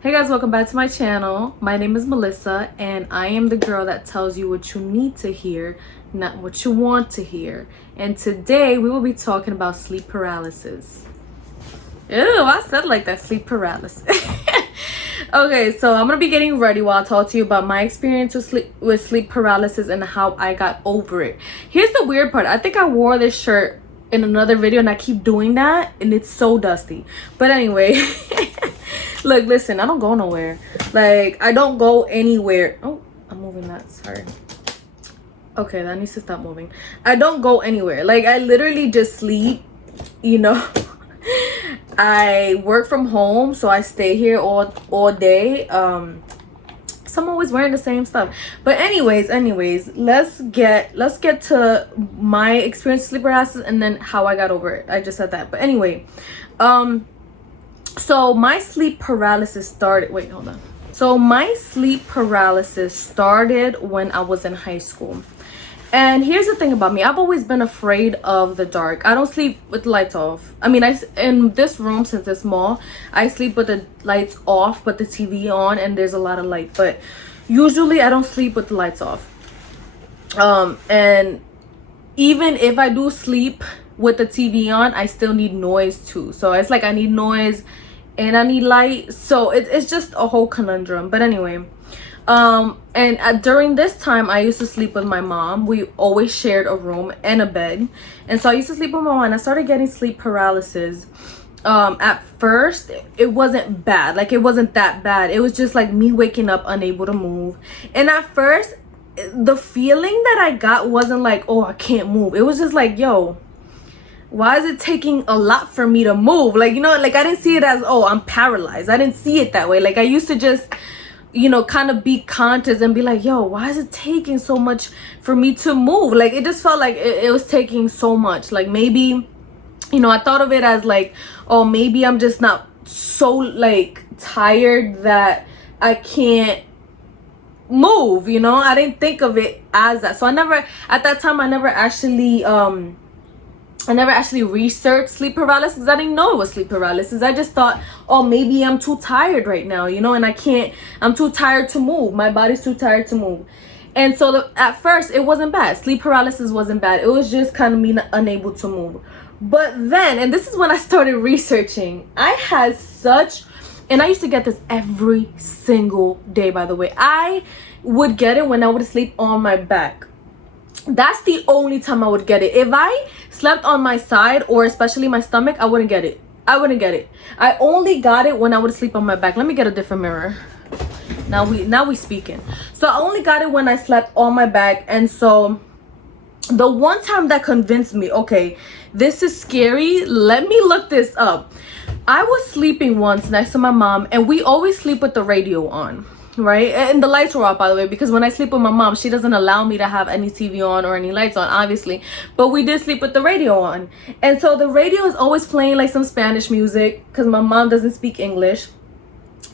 Hey guys, welcome back to my channel. My name is Melissa and I am the girl that tells you what you need to hear, not what you want to hear. And today we will be talking about sleep paralysis. Ew, I said like that, sleep paralysis. Okay, so I'm gonna be getting ready while I talk to you about my experience with sleep paralysis and how I got over it. Here's the weird part. I think I wore this shirt in another video and I keep doing that and it's so dusty. But anyway, look, listen, I don't go nowhere. Like, I don't go anywhere. Oh, I'm moving that, sorry. Okay, that needs to stop moving. I don't go anywhere. Like, I literally just sleep, you know. I work from home, so I stay here all day. So I'm always wearing the same stuff. But anyways, let's get to my experience with sleep paralysis and then how I got over it. I just said that. But anyway, so my sleep paralysis started, wait, hold on. So my sleep paralysis started when I was in high school. And here's the thing about me. I've always been afraid of the dark. I don't sleep with the lights off. I mean, in this room, since it's small, I sleep with the lights off, but the TV on, and there's a lot of light. But usually I don't sleep with the lights off. And even if I do sleep with the TV on, I still need noise too. So it's like I need noise and I need light. So it's just a whole conundrum. But anyway, during this time I used to sleep with my mom. We always shared a room and a bed, and so I used to sleep with my mom, and I started getting sleep paralysis. At first it wasn't bad, like it wasn't that bad. It was just like me waking up unable to move. And at first the feeling that I got wasn't like, oh, I can't move. It was just like, yo, why is it taking a lot for me to move? Like, you know, like I didn't see it as, oh, I'm paralyzed. I didn't see it that way. Like I used to just, you know, kind of be conscious and be like, yo, why is it taking so much for me to move? Like it just felt like it was taking so much. Like maybe, you know, I thought of it as like, oh, maybe I'm just not so like tired that I can't move, you know. I didn't think of it as that. So I never, at that time, I never actually researched sleep paralysis because I didn't know it was sleep paralysis. I just thought, oh, maybe I'm too tired right now, you know, and I'm too tired to move. My body's too tired to move. And so at first it wasn't bad. Sleep paralysis wasn't bad. It was just kind of me unable to move. But then, and this is when I started researching, I had such, and I used to get this every single day, by the way. I would get it when I would sleep on my back. That's the only time I would get it. If I slept on my side, or especially my stomach, I wouldn't get it. I only got it when I would sleep on my back. Let me get a different mirror. Now we speaking. So I only got it when I slept on my back. And so the one time that convinced me, okay, this is scary, let me look this up. I was sleeping once next to my mom, and we always sleep with the radio on, right? And the lights were off, by the way, because when I sleep with my mom, she doesn't allow me to have any TV on or any lights on, obviously. But we did sleep with the radio on. And so the radio is always playing like some Spanish music because my mom doesn't speak English.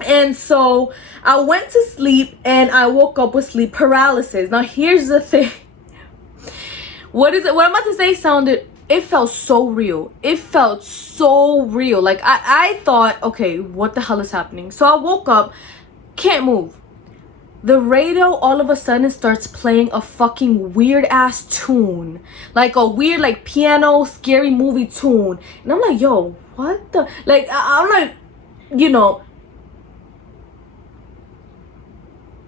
And so I went to sleep and I woke up with sleep paralysis. Now here's the thing. What I'm about to say it felt so real. It felt so real. Like I thought, okay, what the hell is happening? So I woke up, can't move. The radio all of a sudden starts playing a fucking weird ass tune, like a weird like piano scary movie tune. And I'm like, yo, what the, like I'm like, you know,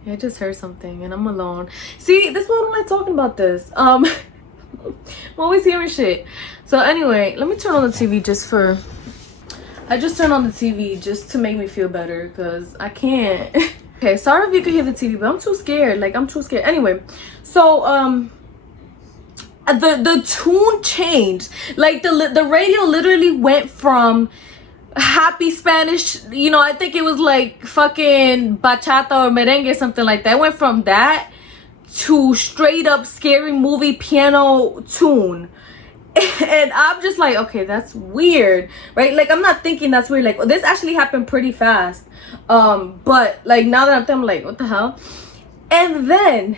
I just heard something and I'm alone. See, this is why I'm not talking about this. I'm always hearing shit. So anyway, let me turn on the TV I just turned on the TV just to make me feel better because I can't. Okay, sorry if you can hear the TV, but I'm too scared. Like, I'm too scared. Anyway, so the tune changed. Like the radio literally went from happy Spanish, you know, I think it was like fucking bachata or merengue, something like that. It went from that to straight up scary movie piano tune. And I'm just like, okay, that's weird, right? Like, I'm not thinking that's weird. Like, this actually happened pretty fast. But like now that I'm like, what the hell? And then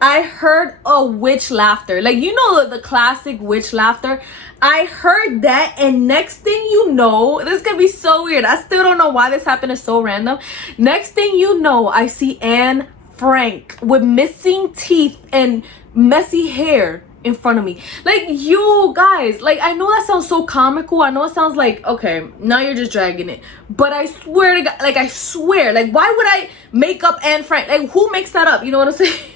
I heard a witch laughter. Like, you know, the classic witch laughter. I heard that, and next thing you know, this is gonna be so weird. I still don't know why this happened. It's so random. Next thing you know, I see Anne Frank with missing teeth and messy hair in front of me. Like, you guys, like, I know that sounds so comical. I know it sounds like, okay, now you're just dragging it, but I swear to God, like, I swear, like, why would I make up Anne Frank? Like, who makes that up? You know what I'm saying?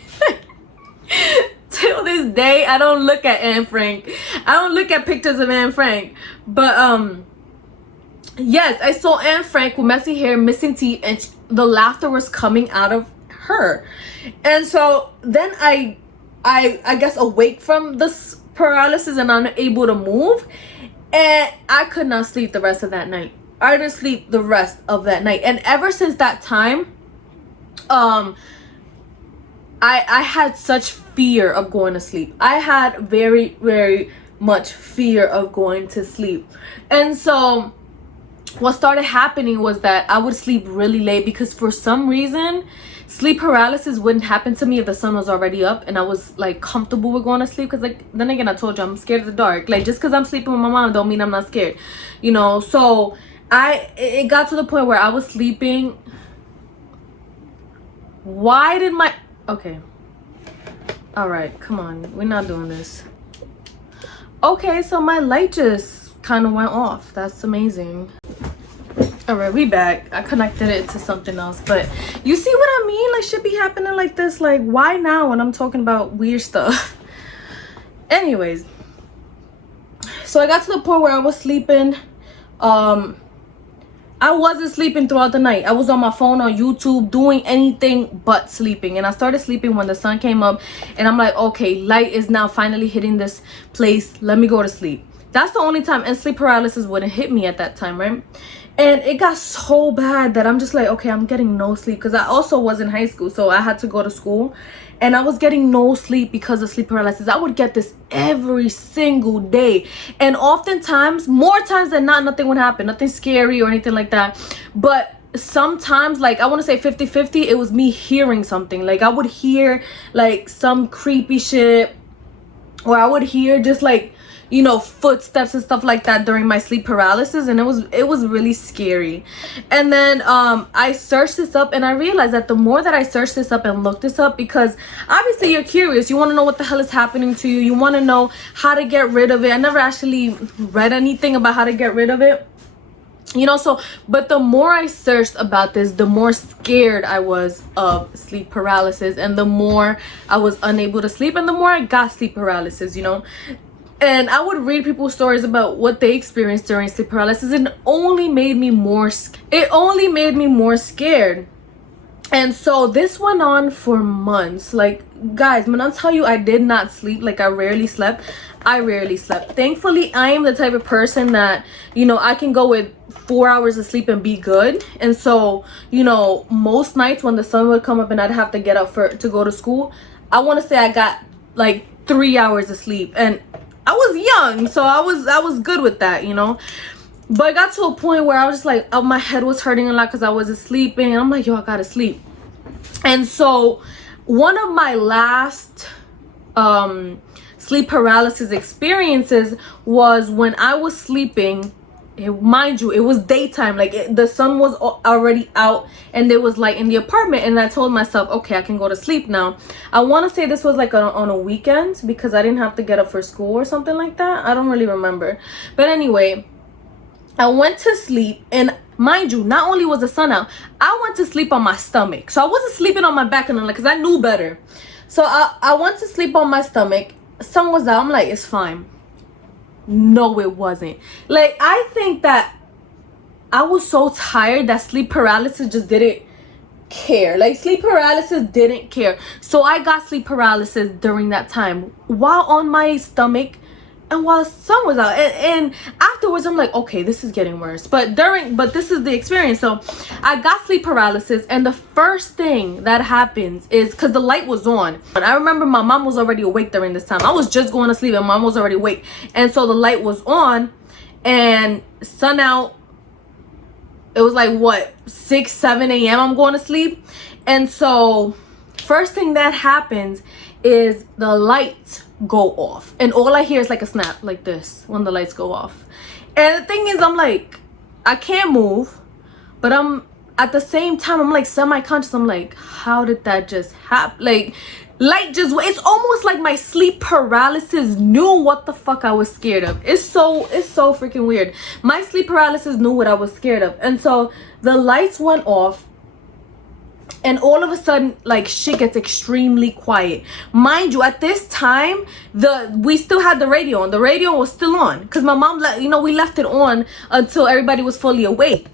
Till this day, I don't look at Anne Frank. I don't look at pictures of Anne Frank. But yes, I saw Anne Frank with messy hair, missing teeth, and the laughter was coming out of her. And so then I guess awake from this paralysis and unable to move, and I could not sleep the rest of that night. I didn't sleep the rest of that night, and ever since that time, I had such fear of going to sleep. I had very, very much fear of going to sleep. And so what started happening was that I would sleep really late, because for some reason sleep paralysis wouldn't happen to me if the sun was already up and I was like comfortable with going to sleep. Because, like, then again, I told you I'm scared of the dark. Like, just because I'm sleeping with my mom don't mean I'm not scared, you know. So it got to the point where I was sleeping. Why did my okay, all right, come on, we're not doing this. Okay, so my light just kind of went off. That's amazing. All right, we back. I connected it to something else, but you see what I mean? Like, shit be happening like this. Like, why now when I'm talking about weird stuff? Anyways, so I got to the point where I was sleeping. I wasn't sleeping throughout the night. I was on my phone, on YouTube, doing anything but sleeping. And I started sleeping when the sun came up, and I'm like, okay, light is now finally hitting this place. Let me go to sleep. That's the only time, and sleep paralysis wouldn't hit me at that time, right? And it got so bad that I'm just like, okay, I'm getting no sleep, because I also was in high school, so I had to go to school, and I was getting no sleep because of sleep paralysis. I would get this every single day, and oftentimes, more times than not, nothing would happen, nothing scary or anything like that. But sometimes, like, I want to say 50-50, it was me hearing something. Like, I would hear like some creepy shit, or I would hear just like, you know, footsteps and stuff like that during my sleep paralysis, and it was really scary. And then I searched this up, and I realized that the more that I searched this up and looked this up, because obviously you're curious, you want to know what the hell is happening to you, you want to know how to get rid of it. I never actually read anything about how to get rid of it, you know. So but the more I searched about this, the more scared I was of sleep paralysis, and the more I was unable to sleep, and the more I got sleep paralysis, you know. And I would read people's stories about what they experienced during sleep paralysis, and it only made me more scared. And so this went on for months. Like, guys, when I tell you I did not sleep, like, I rarely slept. Thankfully, I am the type of person that, you know, I can go with 4 hours of sleep and be good. And so, you know, most nights when the sun would come up and I'd have to get up to go to school, I want to say I got like 3 hours of sleep. And I was young, so I was good with that, you know. But it got to a point where I was just like, oh, my head was hurting a lot because I wasn't sleeping, and I'm like, yo, I gotta sleep. And so one of my last sleep paralysis experiences was when I was sleeping. Mind you, it was daytime, like the sun was already out and there was light in the apartment, and I told myself, okay, I can go to sleep now. I want to say this was like on a weekend, because I didn't have to get up for school or something like that. I don't really remember, but anyway, I went to sleep, and mind you, not only was the sun out, I went to sleep on my stomach. So I wasn't sleeping on my back and because I knew better. So I went to sleep on my stomach. Sun was out. I'm like, it's fine. No, it wasn't. Like, I think that I was so tired that sleep paralysis just didn't care. Like, sleep paralysis didn't care. So I got sleep paralysis during that time while on my stomach and while the sun was out. And afterwards, I'm like, okay, this is getting worse. But this is the experience. So I got sleep paralysis, and the first thing that happens is, because the light was on, and I remember my mom was already awake during this time. I was just going to sleep and mom was already awake, and so the light was on and sun out. It was like, what, 6-7 a.m. I'm going to sleep. And so first thing that happens is the lights go off and all I hear is like a snap like this when the lights go off. And the thing is, I'm like, I can't move, but I'm at the same time, I'm like semi-conscious. I'm like, how did that just happen? Like, light just, it's almost like my sleep paralysis knew what the fuck I was scared of. It's so freaking weird. My sleep paralysis knew what I was scared of. And so the lights went off, and all of a sudden, like, shit gets extremely quiet. Mind you, at this time, we still had the radio on. The radio was still on because my mom, we left it on until everybody was fully awake.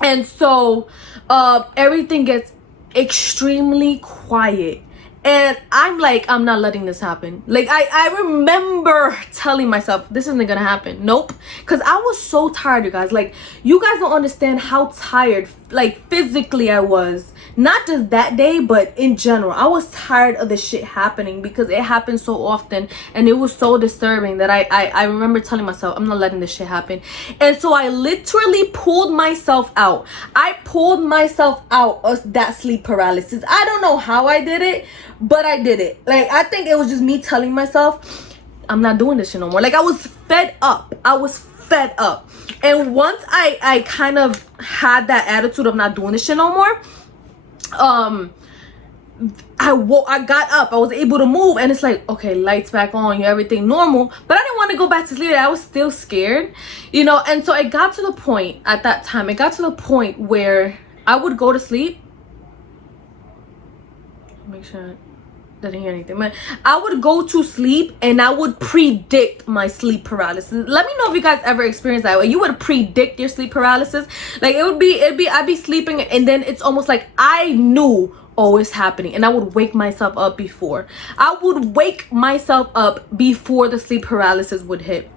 And so everything gets extremely quiet. And I'm like, I'm not letting this happen. Like, I remember telling myself, this isn't gonna happen. Nope. Because I was so tired, you guys. Like, you guys don't understand how tired, like, physically I was. Not just that day, but in general. I was tired of this shit happening because it happened so often. And it was so disturbing that I remember telling myself, I'm not letting this shit happen. And so I literally pulled myself out. I pulled myself out of that sleep paralysis. I don't know how I did it, but I did it. Like, I think it was just me telling myself, I'm not doing this shit no more. Like, I was fed up. I was fed up. And once I kind of had that attitude of not doing this shit no more, I got up. I was able to move, and it's like, okay, lights back on, everything normal. But I didn't want to go back to sleep. I was still scared, and so it got to the point at that time. It got to the point where I would go to sleep. Make sure I didn't hear anything, but I would go to sleep and I would predict my sleep paralysis. Let me know if you guys ever experienced that. You would predict your sleep paralysis. Like, it'd be I'd be sleeping, and then it's almost like I knew, oh, it's happening, and I would wake myself up before. I would wake myself up before the sleep paralysis would hit.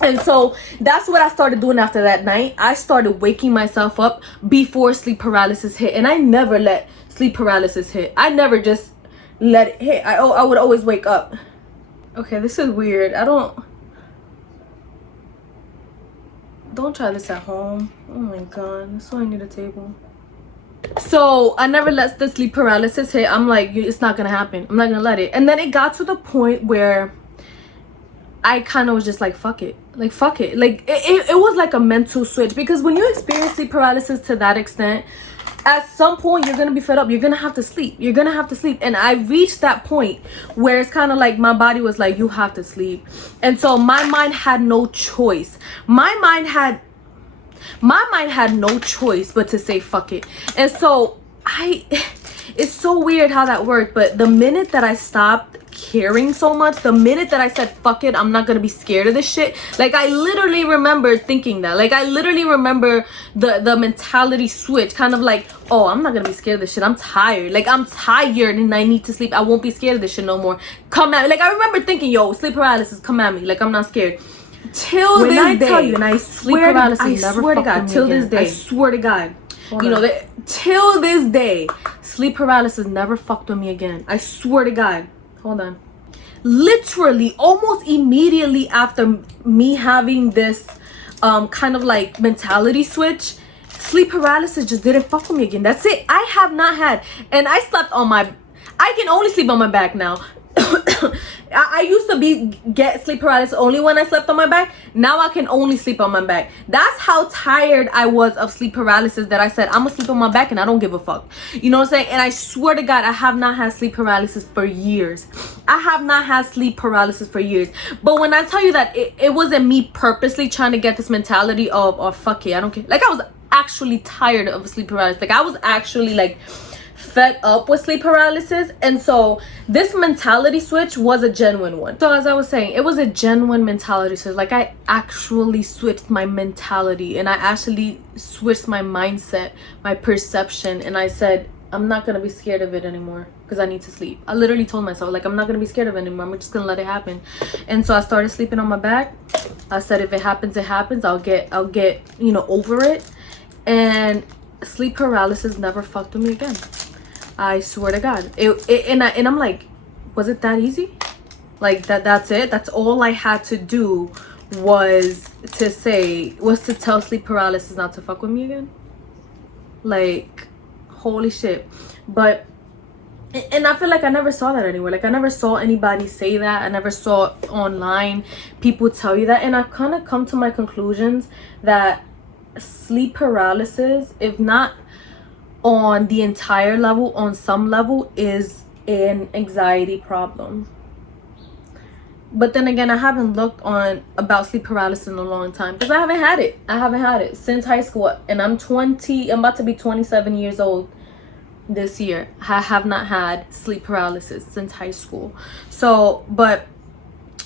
And so that's what I started doing after that night. I started waking myself up before sleep paralysis hit, and I never let sleep paralysis hit. I never just let it hit. I would always wake up. Okay, this is weird. Don't try this at home. Oh my god, that's why I need a table. So I never let the sleep paralysis hit. I'm like, it's not gonna happen. I'm not gonna let it. And then it got to the point where I kind of was just like, fuck it. Like, fuck it. Like, it was like a mental switch, because when you experience sleep paralysis to that extent, at some point you're gonna be fed up. You're gonna have to sleep. You're gonna have to sleep. And I reached that point where it's kind of like my body was like, you have to sleep. And so my mind had no choice. My mind had no choice but to say fuck it. And so it's so weird how that worked, but the minute that I stopped caring so much, the minute that I said fuck it, I'm not gonna be scared of this shit, like, I literally remember thinking that. Like, I literally remember the mentality switch, kind of like, oh, I'm not gonna be scared of this shit. I'm tired. Like, I'm tired and I need to sleep. I won't be scared of this shit no more. Come at me. Like, I remember thinking, yo, sleep paralysis, come at me. Like, I'm not scared. Till this day, I tell you, and I swear to God, till this day, I swear to God, till this day, sleep paralysis never fucked with me again. I swear to God. Hold on. Literally, almost immediately after me having this kind of like mentality switch, sleep paralysis just didn't fuck with me again. That's it. I have not had, and I slept on my, I can only sleep on my back now. I used to get sleep paralysis only when I slept on my back. Now I can only sleep on my back. That's how tired I was of sleep paralysis that I said, I'm gonna sleep on my back and I don't give a fuck. You know what I'm saying? And I swear to God, I have not had sleep paralysis for years. I have not had sleep paralysis for years. But when I tell you that it wasn't me purposely trying to get this mentality of, oh, fuck it, I don't care. Like, I was actually tired of sleep paralysis. Like, I was actually like fed up with sleep paralysis. And so this mentality switch was a genuine one. So as I was saying, it was a genuine mentality switch. Like, I actually switched my mentality, and I actually switched my mindset, my perception, and I said, I'm not gonna be scared of it anymore because I need to sleep. I literally told myself, like, I'm not gonna be scared of it anymore. I'm just gonna let it happen. And so I started sleeping on my back. I said, if it happens, it happens. I'll get over it. And sleep paralysis never fucked with me again. I swear to God. And I'm like, was it that easy? Like, that's it? That's all I had to do was to tell sleep paralysis not to fuck with me again? Like, holy shit. But And I feel like I never saw that anywhere. Like I never saw anybody say that. I never saw online people tell you that. And I've kind of come to my conclusions that sleep paralysis, if not on the entire level, on some level, is an anxiety problem. But then again, I haven't looked on about sleep paralysis in a long time because I haven't had it. I haven't had it since high school, and I'm about to be 27 years old this year. I have not had sleep paralysis since high school. So, but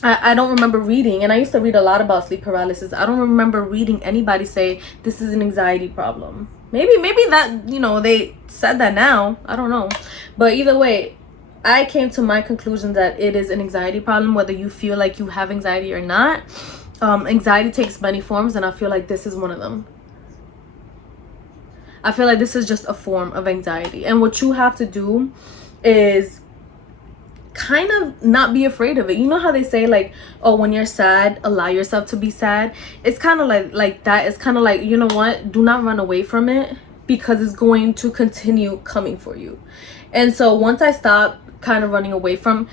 I don't remember reading, and I used to read a lot about sleep paralysis. I don't remember reading anybody say this is an anxiety problem. Maybe that, you know, they said that now. I don't know. But either way, I came to my conclusion that it is an anxiety problem, whether you feel like you have anxiety or not. Anxiety takes many forms, and I feel like this is one of them. I feel like this is just a form of anxiety. And what you have to do is kind of not be afraid of it. You know how they say, like, oh, when you're sad, allow yourself to be sad. It's kind of like that. It's kind of like, you know what, do not run away from it, because it's going to continue coming for you. And so once I stopped kind of running away from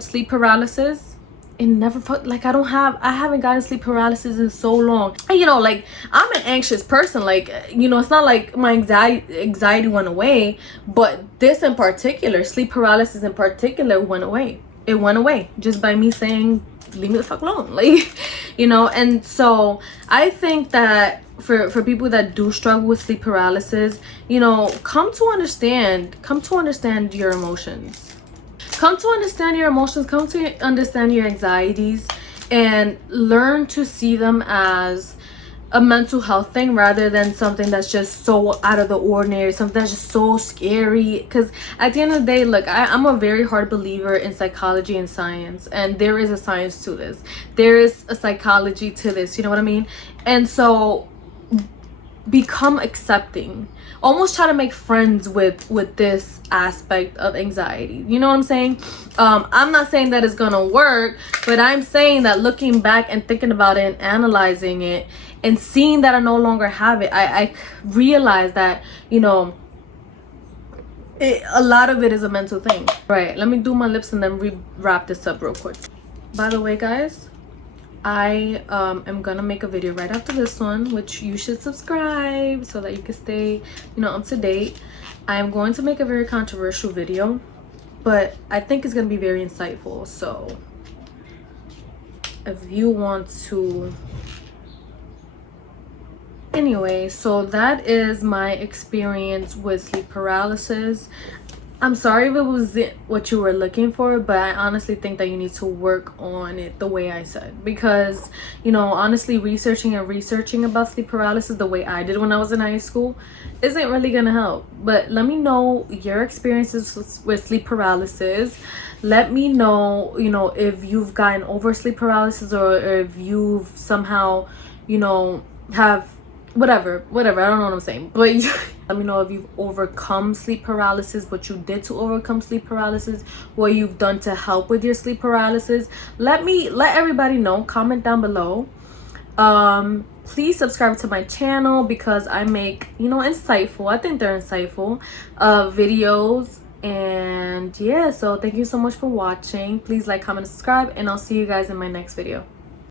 sleep paralysis, it never felt like I haven't gotten sleep paralysis in so long. And, you know, like, I'm an anxious person. Like, you know, it's not like my anxiety went away, but this in particular, sleep paralysis in particular, went away. It went away just by me saying, leave me the fuck alone. Like, you know. And so I think that for people that do struggle with sleep paralysis, you know, come to understand your emotions. Come to understand your emotions, come to understand your anxieties, and learn to see them as a mental health thing rather than something that's just so out of the ordinary, something that's just so scary. Because at the end of the day, look, I'm a very hard believer in psychology and science, and there is a science to this. There is a psychology to this, you know what I mean? And so become accepting. Almost try to make friends with this aspect of anxiety. You know what I'm saying? I'm not saying that it's gonna work, but I'm saying that looking back and thinking about it and analyzing it and seeing that I no longer have it, I realize that, you know, a lot of it is a mental thing. Right, let me do my lips and then wrap this up real quick. By the way, guys, I am gonna make a video right after this one, which you should subscribe so that you can stay, you know, up to date. I am going to make a very controversial video, but I think it's gonna be very insightful. So if you want to, anyway, so that is my experience with sleep paralysis. I'm sorry if it wasn't what you were looking for, but I honestly think that you need to work on it the way I said. Because, you know, honestly, researching about sleep paralysis the way I did when I was in high school isn't really gonna help. But let me know your experiences with sleep paralysis. Let me know, you know, if you've gotten over sleep paralysis, or if you've somehow, you know, have whatever, I don't know what I'm saying, but let me know if you've overcome sleep paralysis, what you did to overcome sleep paralysis, what you've done to help with your sleep paralysis. Let everybody know. Comment down below. Please subscribe to my channel, because I make, you know, insightful, I think they're insightful videos. And yeah, so thank you so much for watching. Please like, comment, subscribe, and I'll see you guys in my next video.